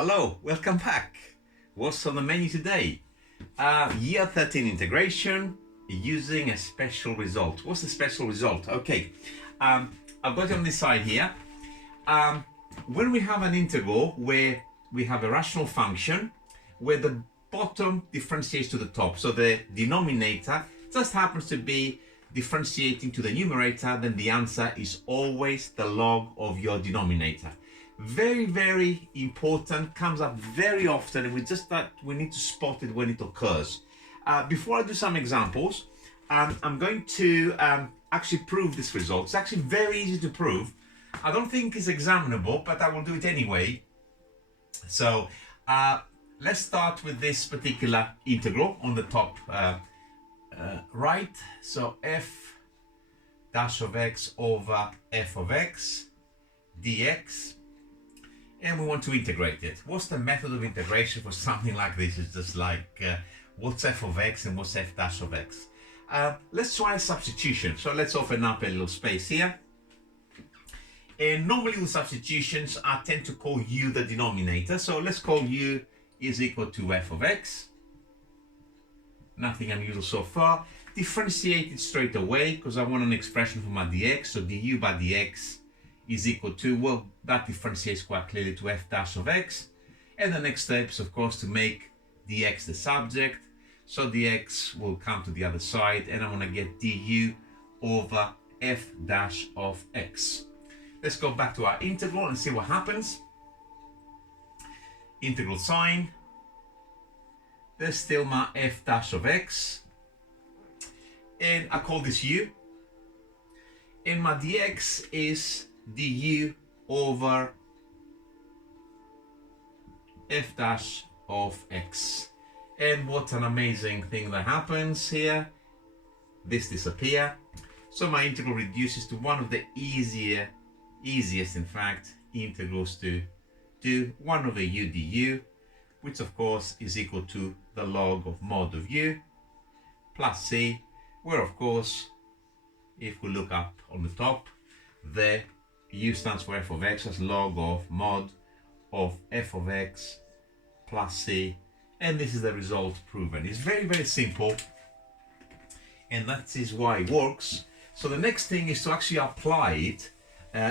Hello, welcome back. What's on the menu today? Year 13 integration using a special result. What's the special result? Okay, I've got it on this side here. When we have an integral where we have a rational function where the bottom differentiates to the top, so the denominator just happens to be differentiating to the numerator, then the answer is always the log of your denominator. Very, very important, comes up very often, and we need to spot it when it occurs. Before I do some examples, I'm going to actually prove this result. It's actually very easy to prove. I don't think it's examinable, but I will do it anyway. So let's start with this particular integral on the top right. So f dash of x over f of x dx. And we want to integrate it. What's the method of integration for something like this? It's just like, what's f of x and what's f dash of x? Let's try substitution. So let's open up a little space here. And normally with substitutions, I tend to call u the denominator. So let's call u is equal to f of x. Nothing unusual so far. Differentiate it straight away because I want an expression for my dx. So du by dx is equal to, well, that differentiates quite clearly to f dash of x. And the next step is, of course, to make dx the subject. So dx will come to the other side, and I'm going to get du over f dash of x. Let's go back to our integral and see what happens. Integral sign. There's still my f dash of x. And I call this u. And my dx is du over f dash of x. And what an amazing thing that happens here. This disappears. So my integral reduces to one of the easiest in fact integrals to do, 1 over u du, which of course is equal to the log of mod of u plus c, where of course if we look up on the top, the u stands for f of x as log of mod of f of x plus c, and this is the result proven. It's very, very simple, and that is why it works. So the next thing is to actually apply it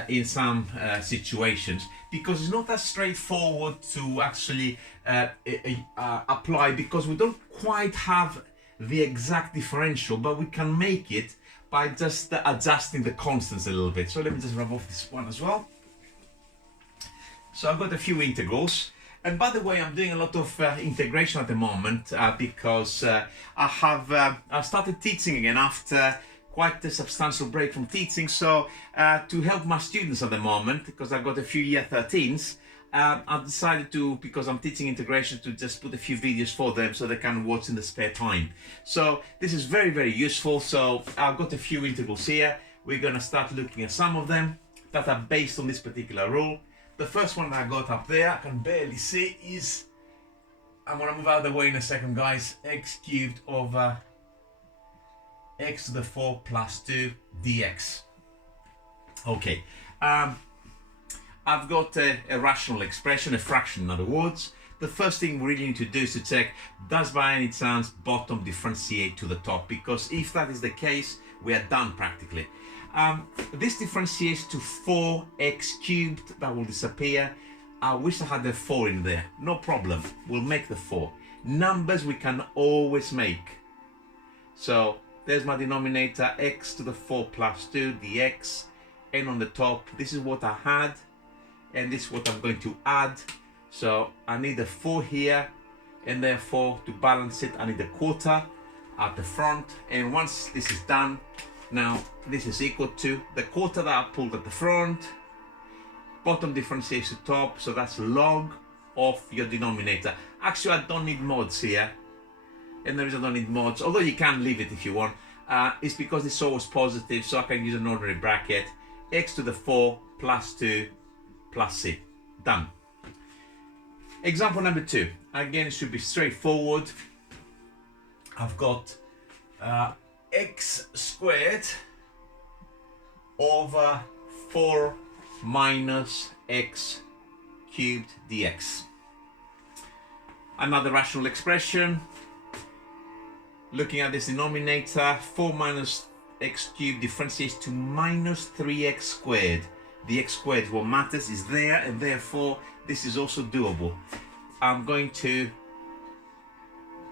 in some situations, because it's not as straightforward to actually apply, because we don't quite have the exact differential, but we can make it by just adjusting the constants a little bit. So let me just rub off this one as well. So I've got a few integrals. And by the way, I'm doing a lot of integration at the moment because I've started teaching again after quite a substantial break from teaching. So to help my students at the moment, because I've got a few year 13s, I've decided to, because I'm teaching integration, to just put a few videos for them so they can watch in the spare time. So this is very, very useful. So I've got a few integrals here. We're going to start looking at some of them that are based on this particular rule. The first one that I got up there, I can barely see, is, I'm going to move out of the way in a second, guys, x cubed over x to the 4 plus 2 dx. Okay. I've got a rational expression, a fraction in other words. The first thing we really need to do is to check, does by any chance bottom differentiate to the top? Because if that is the case, we are done practically. This differentiates to 4x cubed, that will disappear. I wish I had the 4 in there, no problem, we'll make the 4. Numbers we can always make. So there's my denominator, x to the 4 plus 2 dx, and on the top, this is what I had, and this is what I'm going to add. So I need a 4 here, and therefore to balance it I need a quarter at the front. And once this is done, now this is equal to the quarter that I pulled at the front, bottom differentiates to top, so that's log of your denominator. Actually I don't need mods here, and the reason I don't need mods, although you can leave it if you want, is because it's always positive, so I can use an ordinary bracket, x to the 4 plus 2 plus c. Done. Example number 2. Again, it should be straightforward. I've got x squared over 4 minus x cubed dx. Another rational expression. Looking at this denominator, 4 minus x cubed differentiates to minus 3x squared. The x squared is what matters, is there, and therefore this is also doable. I'm going to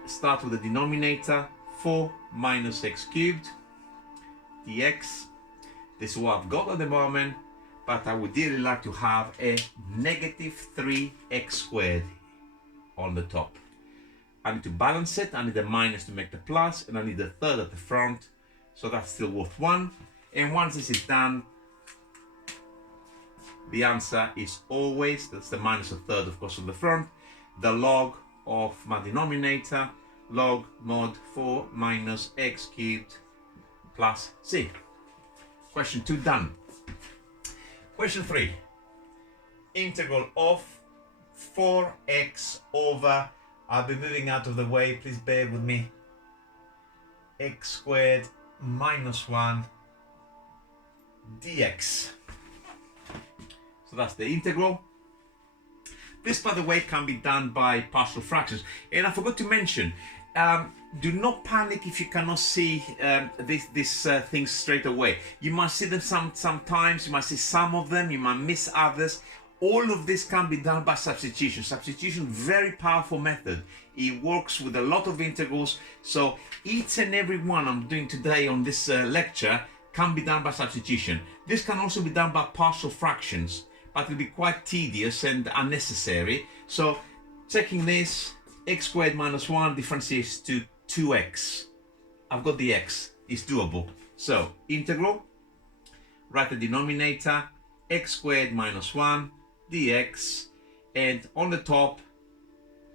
start with the denominator, 4 minus x cubed dx. This is what I've got at the moment, but I would dearly like to have a negative 3x squared on the top. I need to balance it. I need a minus to make the plus, and I need a third at the front, so that's still worth 1. And once this is done, the answer is always, that's the minus a third of course on the front, the log of my denominator, log mod 4 minus x cubed plus c. Question 2 done. Question 3. Integral of 4x over, I'll be moving out of the way, please bear with me, x squared minus 1 dx. So that's the integral. This, by the way, can be done by partial fractions. And I forgot to mention, do not panic if you cannot see these things straight away. You might see them sometimes, you might see some of them, you might miss others. All of this can be done by substitution. Substitution, very powerful method. It works with a lot of integrals. So each and every one I'm doing today on this lecture can be done by substitution. This can also be done by partial fractions, but it'll be quite tedious and unnecessary. So checking this, x squared minus 1 differentiates to 2x. I've got the x, it's doable. So integral, write the denominator, x squared minus 1 dx, and on the top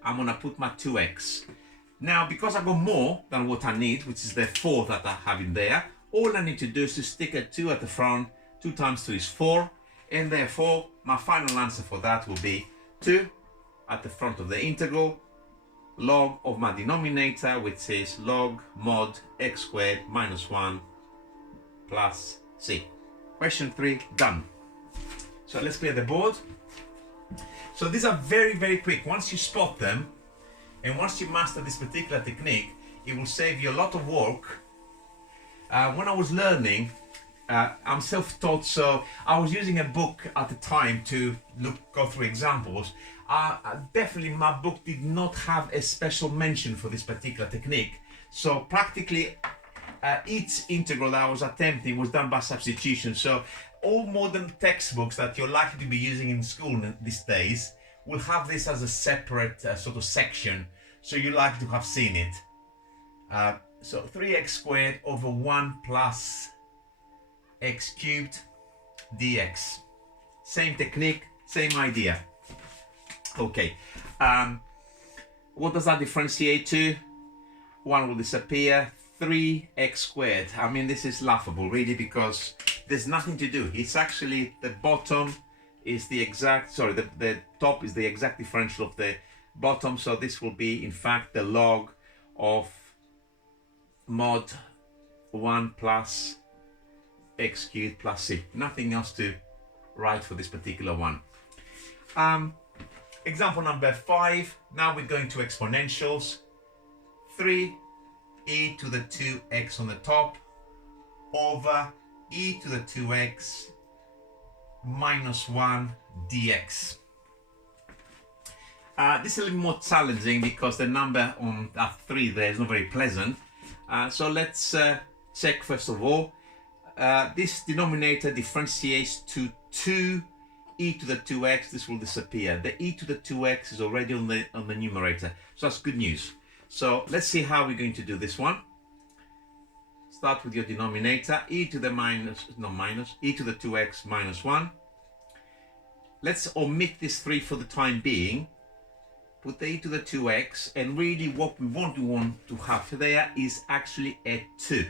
I'm gonna put my 2x. Now because I've got more than what I need, which is the 4 that I have in there, all I need to do is to stick a 2 at the front. 2 times 2 is 4, and therefore my final answer for that will be 2 at the front of the integral, log of my denominator, which is log mod x squared minus 1 plus c. Question 3 done. So let's clear the board. So these are very, very quick. Once you spot them, and once you master this particular technique, it will save you a lot of work. When I was learning, I'm self-taught, so I was using a book at the time to go through examples. Definitely my book did not have a special mention for this particular technique. So practically each integral that I was attempting was done by substitution. So all modern textbooks that you're likely to be using in school these days will have this as a separate sort of section. So you're likely to have seen it. So 3x squared over 1 plus x cubed dx. Same technique, same idea. Okay, what does that differentiate to? 1 will disappear. 3x squared. I mean, this is laughable really, because there's nothing to do. It's actually the bottom is the exact, sorry, the top is the exact differential of the bottom. So this will be in fact the log of mod 1 plus x cubed plus c. Nothing else to write for this particular one. Example number 5. Now we're going to exponentials. 3 e to the 2x on the top over e to the 2x minus 1 dx. This is a little more challenging because the number on that 3 there is not very pleasant. So let's check first of all. This denominator differentiates to 2 e to the 2x. This will disappear. The e to the 2x is already on the numerator, so that's good news. So let's see how we're going to do this one. Start with your denominator, e to the e to the 2x minus 1. Let's omit this 3 for the time being. Put the e to the 2x, and really what we want to have there is actually a 2.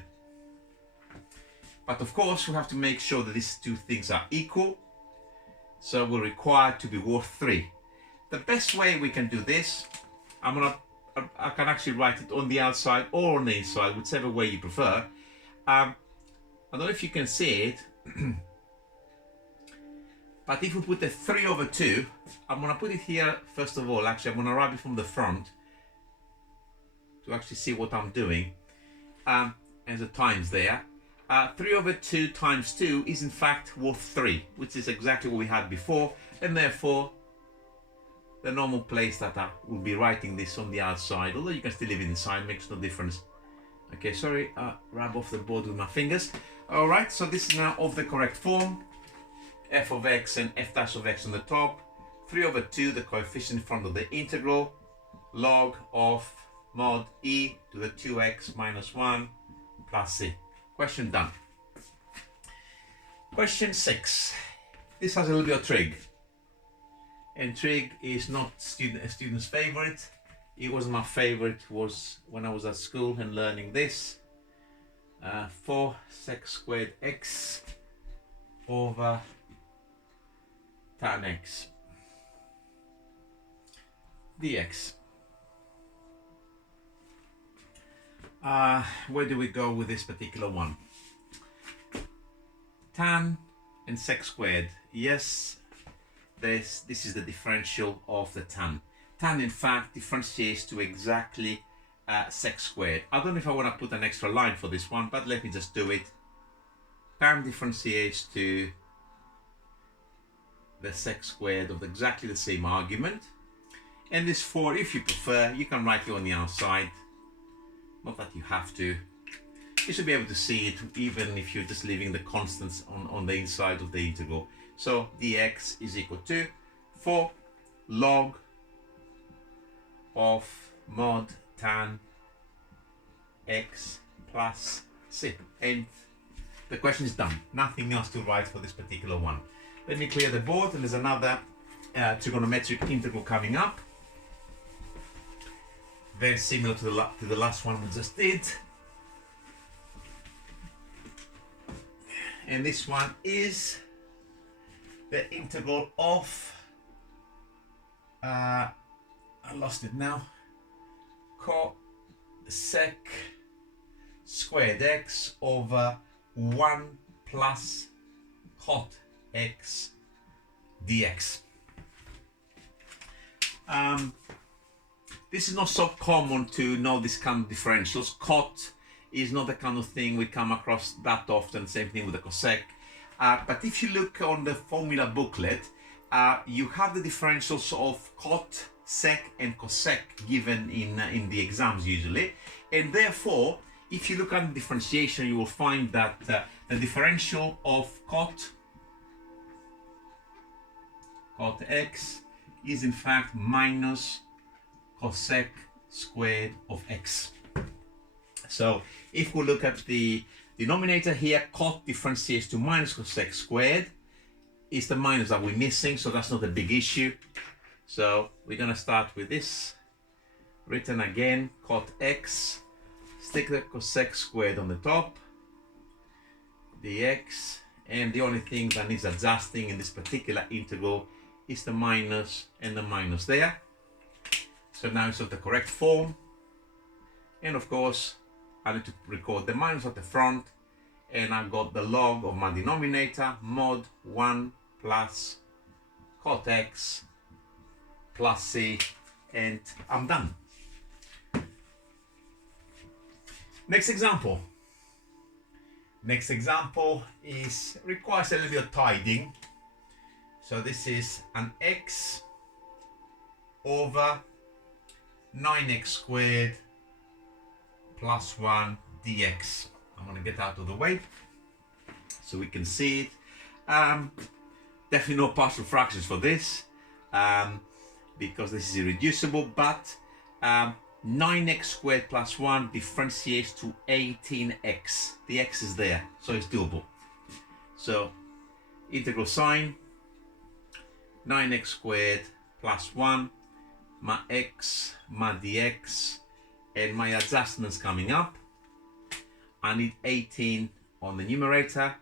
But of course we have to make sure that these two things are equal, so we're required to be worth 3. The best way we can do this, I can actually write it on the outside or on the inside, whichever way you prefer. I don't know if you can see it, But if we put a 3 over 2, I'm going to put it here first of all. Actually, I'm going to write it from the front to actually see what I'm doing. And the times there. 3 over 2 times 2 is in fact worth 3, which is exactly what we had before, and therefore the normal place that I will be writing this on the outside, although you can still leave it inside, makes no difference. Okay, sorry, rub off the board with my fingers. Alright, so this is now of the correct form. F of x and f dash of x on the top, 3 over 2, the coefficient in front of the integral, log of mod e to the 2x minus 1 plus c. Question done. Question 6. This has a little bit of trig. And trig is not a student's favorite. It was my favorite was when I was at school and learning this. 4 sec squared x over tan x dx. Where do we go with this particular one? Tan and sec squared. Yes, this is the differential of the tan. Tan in fact differentiates to exactly sec squared. I don't know if I want to put an extra line for this one, but let me just do it. Tan differentiates to the sec squared of exactly the same argument. And this 4, if you prefer, you can write it on the outside. Not that you have to. You should be able to see it even if you're just leaving the constants on the inside of the integral. So dx is equal to 4 log of mod tan x plus c. And the question is done. Nothing else to write for this particular one. Let me clear the board, and there's another trigonometric integral coming up. Very similar to the last one we just did. And this one is the integral of, I lost it now, cosec squared x over 1 plus cot x dx. This is not so common to know this kind of differentials. Cot is not the kind of thing we come across that often, same thing with the cosec. But if you look on the formula booklet, you have the differentials of cot, sec and cosec given in the exams usually. And therefore, if you look at the differentiation, you will find that the differential of cot x is in fact minus cosec squared of x. So if we look at the denominator here, cot differentiates to minus cosec squared. It's the minus that we're missing, so that's not a big issue. So we're going to start with this. Written again, cot x, stick the cosec squared on the top, dx, and the only thing that needs adjusting in this particular integral is the minus and the minus there. So now it's of the correct form. And of course, I need to record the minus at the front, and I've got the log of my denominator, mod 1 plus cot x plus c, and I'm done. Next example. Next example requires a little bit of tidying. So this is an x over 9x squared plus 1 dx. I'm going to get out of the way so we can see it. Definitely no partial fractions for this because this is irreducible, but 9x squared plus 1 differentiates to 18x. The x is there, so it's doable. So integral sign, 9x squared plus 1, my x, my dx, and my adjustments coming up. I need 18 on the numerator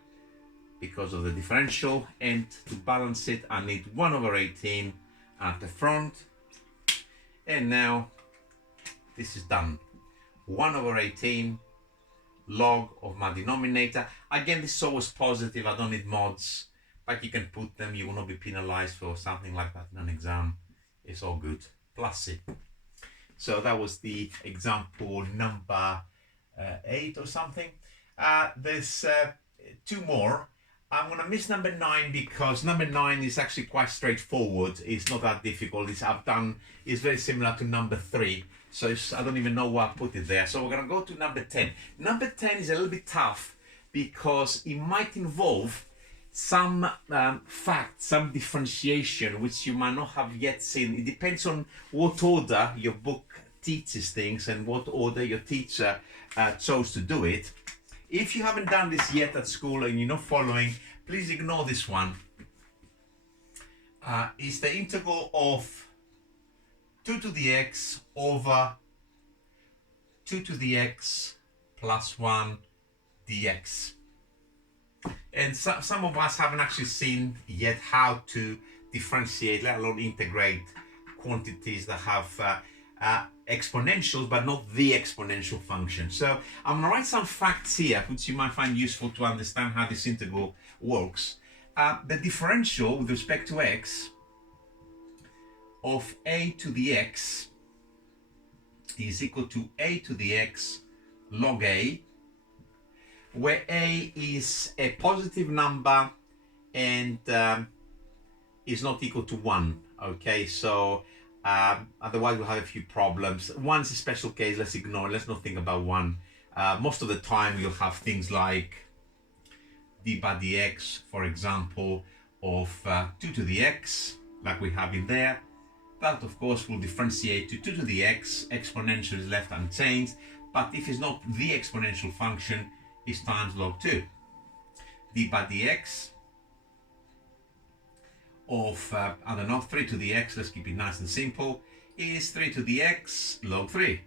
because of the differential, and to balance it I need 1 over 18 at the front. And now this is done. 1 over 18 log of my denominator. Again, this is always positive, I don't need mods, but you can put them, you will not be penalized for something like that in an exam. It's all good. Plus C. So that was the example number 8 or something. There's 2 more. I'm going to miss number 9 because number 9 is actually quite straightforward. It's not that difficult. It's very similar to number 3. So I don't even know why I put it there. So we're going to go to number 10. Number 10 is a little bit tough because it might involve some facts, some differentiation, which you might not have yet seen. It depends on what order your book teaches things and what order your teacher chose to do it. If you haven't done this yet at school and you're not following, please ignore this one. It's the integral of 2 to the x over 2 to the x plus 1 dx. And some of us haven't actually seen yet how to differentiate, let alone integrate quantities that have exponentials, but not the exponential function. So I'm going to write some facts here, which you might find useful to understand how this integral works. The differential with respect to x of a to the x is equal to a to the x log a, where a is a positive number and is not equal to 1. Okay, so otherwise we'll have a few problems. 1 is a special case, let's ignore it, let's not think about 1. Most of the time you'll have things like d by dx, for example, of 2 to the x, like we have in there. That of course will differentiate to 2 to the x, exponential is left unchanged, but if it's not the exponential function, it's times log 2. d by dx of, I don't know, 3 to the x, let's keep it nice and simple, is 3 to the x log 3.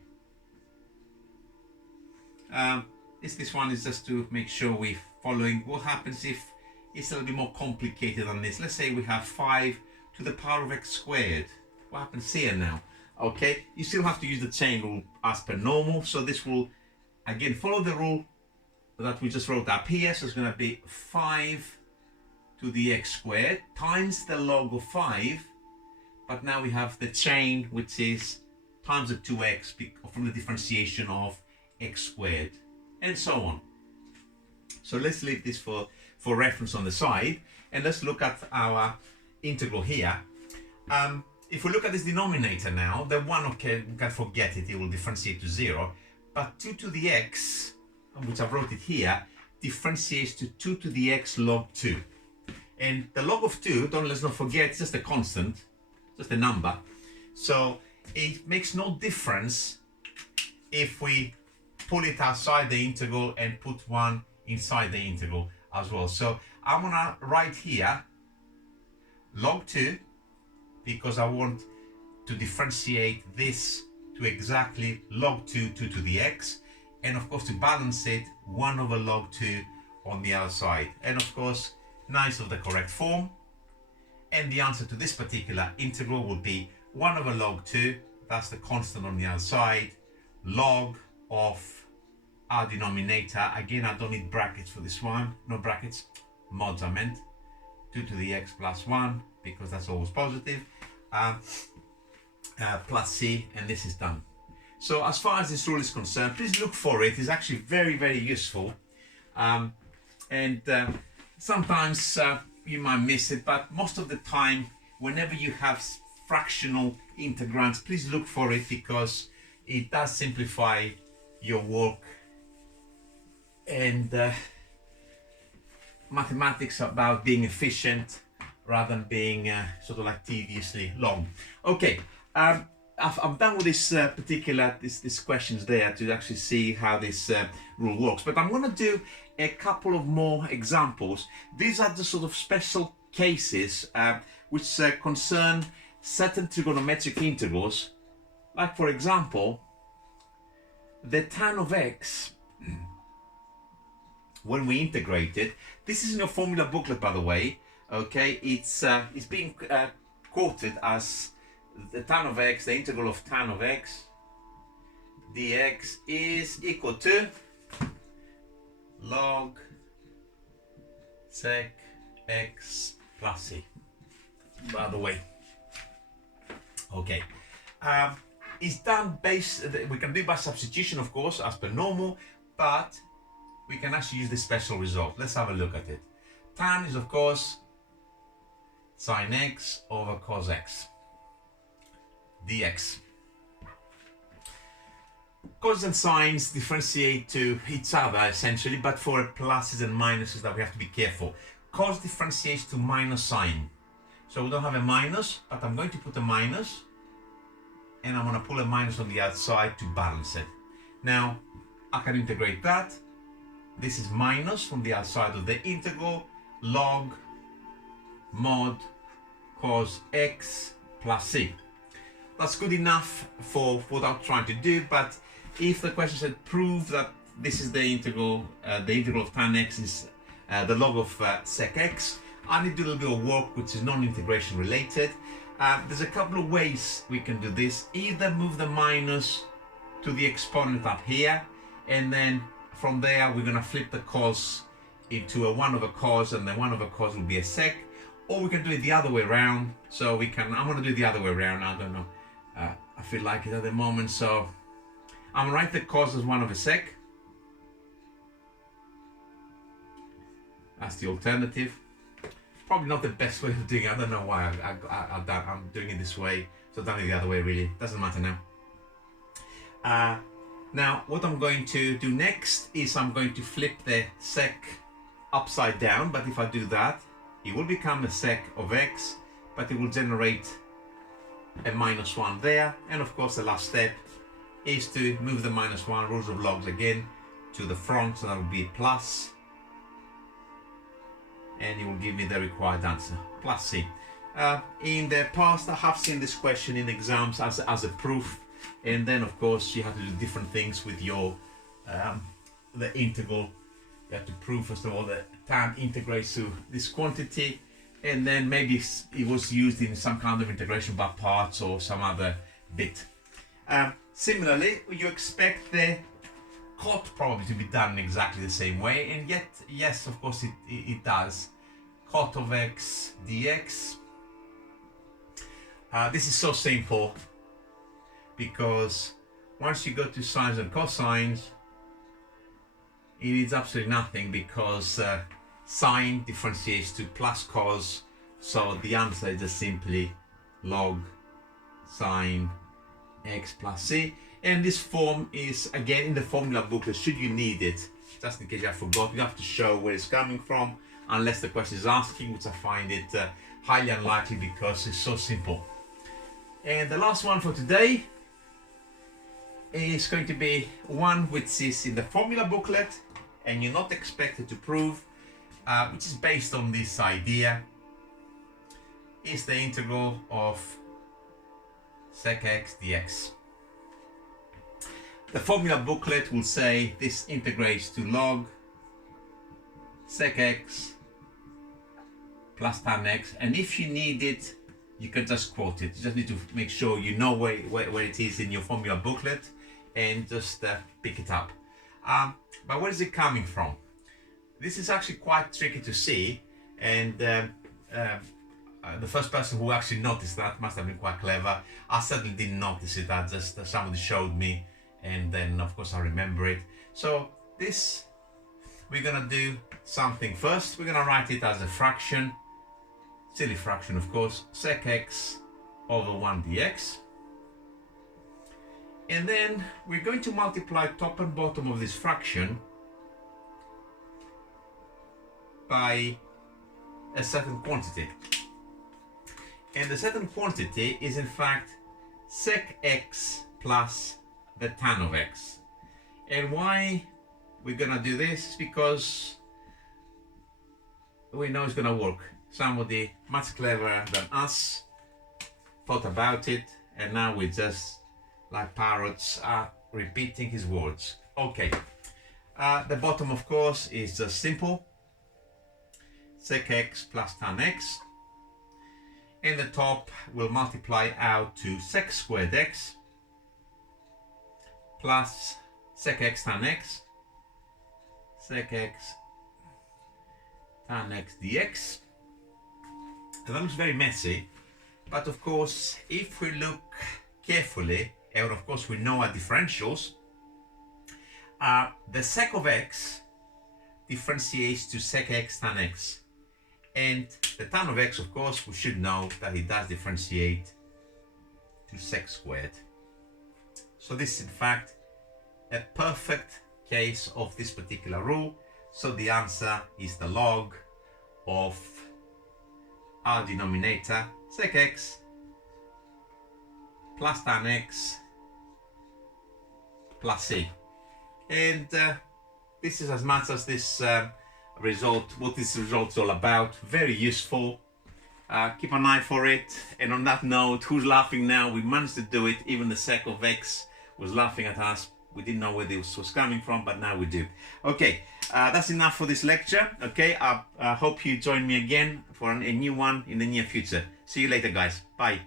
This one is just to make sure we're following. What happens if it's a little bit more complicated than this? Let's say we have 5 to the power of x squared. What happens here now? Okay, you still have to use the chain rule as per normal, so this will again follow the rule that we just wrote up here. So it's going to be 5 to the x squared times the log of 5, but now we have the chain, which is times the 2x from the differentiation of x squared, and so on. So let's leave this for reference on the side, and let's look at our integral here. If we look at this denominator now, the 1, okay, we can forget it, it will differentiate to 0, but 2 to the x, which I wrote it here, differentiates to 2 to the x log 2. And the log of 2, let's not forget, it's just a constant, just a number. So it makes no difference if we pull it outside the integral and put 1 inside the integral as well. So I'm going to write here log 2, because I want to differentiate this to exactly log 2 to the x, and of course to balance it 1 over log 2 on the other side, and of course nice of the correct form. And the answer to this particular integral would be 1 over log 2, that's the constant on the other side, log of our denominator, again I don't need brackets for this one, no brackets, mods I meant, 2 to the x plus 1, because that's always positive, plus c, and this is done. So as far as this rule is concerned, please look for it. It's actually very, very useful. Sometimes you might miss it, but most of the time, whenever you have fractional integrands, please look for it, because it does simplify your work. And mathematics are about being efficient rather than being sort of like tediously long. Okay, I'm done with this these questions there to actually see how this rule works. But I'm going to do a couple of more examples. These are the sort of special cases which concern certain trigonometric integrals. Like for example, the tan of x, when we integrate it, this is in your formula booklet, by the way. Okay, it's being quoted as the tan of x, the integral of tan of x dx is equal to log sec x plus c, by the way. Okay, it's done based, we can do it by substitution, of course, as per normal, but we can actually use the special result. Let's have a look at it. Tan is, of course, sine x over cos x dx. Cos and sines differentiate to each other essentially, but for pluses and minuses that we have to be careful. Cos differentiates to minus sine. So we don't have a minus, but I'm going to put a minus, and I'm going to pull a minus on the outside to balance it. Now, I can integrate that. This is minus from the outside of the integral, log mod cos x plus c. That's good enough for what I'm trying to do, but if the question said prove that this is the integral of tan x is the log of sec x, I need to do a little bit of work which is non-integration related. There's a couple of ways we can do this. Either move the minus to the exponent up here, and then from there we're going to flip the cos into a 1 over cos, and then 1 over cos will be a sec. Or we can do it the other way around. So we can, I'm going to do it the other way around. I don't know. I feel like it at the moment. So I'm going to write the cos as 1 over sec. That's the alternative. Probably not the best way of doing it. I don't know why I'm doing it this way. So I've done it the other way, really. Doesn't matter now. Now, what I'm going to do next is I'm going to flip the sec upside down. But if I do that, it will become a sec of x, but it will generate a minus 1 there. And of course, the last step is to move the minus 1, rules of logs again, to the front. So that will be plus. And it will give me the required answer, plus c. In the past, I have seen this question in exams as a proof, and then of course you have to do different things with your the integral. You have to prove first of all that tan integrates to this quantity, and then maybe it was used in some kind of integration by parts or some other bit. Similarly, you expect the cot probably to be done in exactly the same way, and yet, yes, of course it does. Cot of x dx. This is so simple because once you go to sines and cosines, it needs absolutely nothing because sine differentiates to plus cos, so the answer is just simply log sine x plus c. And this form is again in the formula booklet should you need it. Just in case you have forgotten, you have to show where it's coming from, unless the question is asking, which I find it highly unlikely because it's so simple. And the last one for today is going to be one which is in the formula booklet and you're not expected to prove, which is based on this idea. Is the integral of sec x dx. The formula booklet will say this integrates to log sec x plus tan x, and if you need it, you can just quote it. You just need to make sure you know where it is in your formula booklet and just pick it up. But where is it coming from? This is actually quite tricky to see, and the first person who actually noticed that must have been quite clever. I certainly didn't notice it. I just somebody showed me, and then of course I remember it. So this, we're gonna do something first. We're gonna write it as a fraction, silly fraction of course, sec x over 1 dx. And then we're going to multiply top and bottom of this fraction by a certain quantity. And the certain quantity is in fact sec x plus the tan of x. And why we're gonna do this is because we know it's gonna work. Somebody much cleverer than us thought about it, and now we just, like parrots, are repeating his words. Okay, the bottom of course is just simple, sec x plus tan x, and the top will multiply out to sec squared x plus sec x tan x, sec x tan x dx. And that looks very messy, but of course, if we look carefully, and of course we know our differentials, the sec of x differentiates to sec x tan x. And the tan of x, of course, we should know that it does differentiate to sec squared. So this is in fact a perfect case of this particular rule. So the answer is the log of our denominator, sec x plus tan x plus c. And this is as much as this result, what this result is all about. Very useful. Keep an eye for it. And on that note, who's laughing now? We managed to do it. Even the sec of x was laughing at us. We didn't know where this was coming from, but now we do. Okay, that's enough for this lecture. Okay, I hope you join me again for a new one in the near future. See you later, guys. Bye.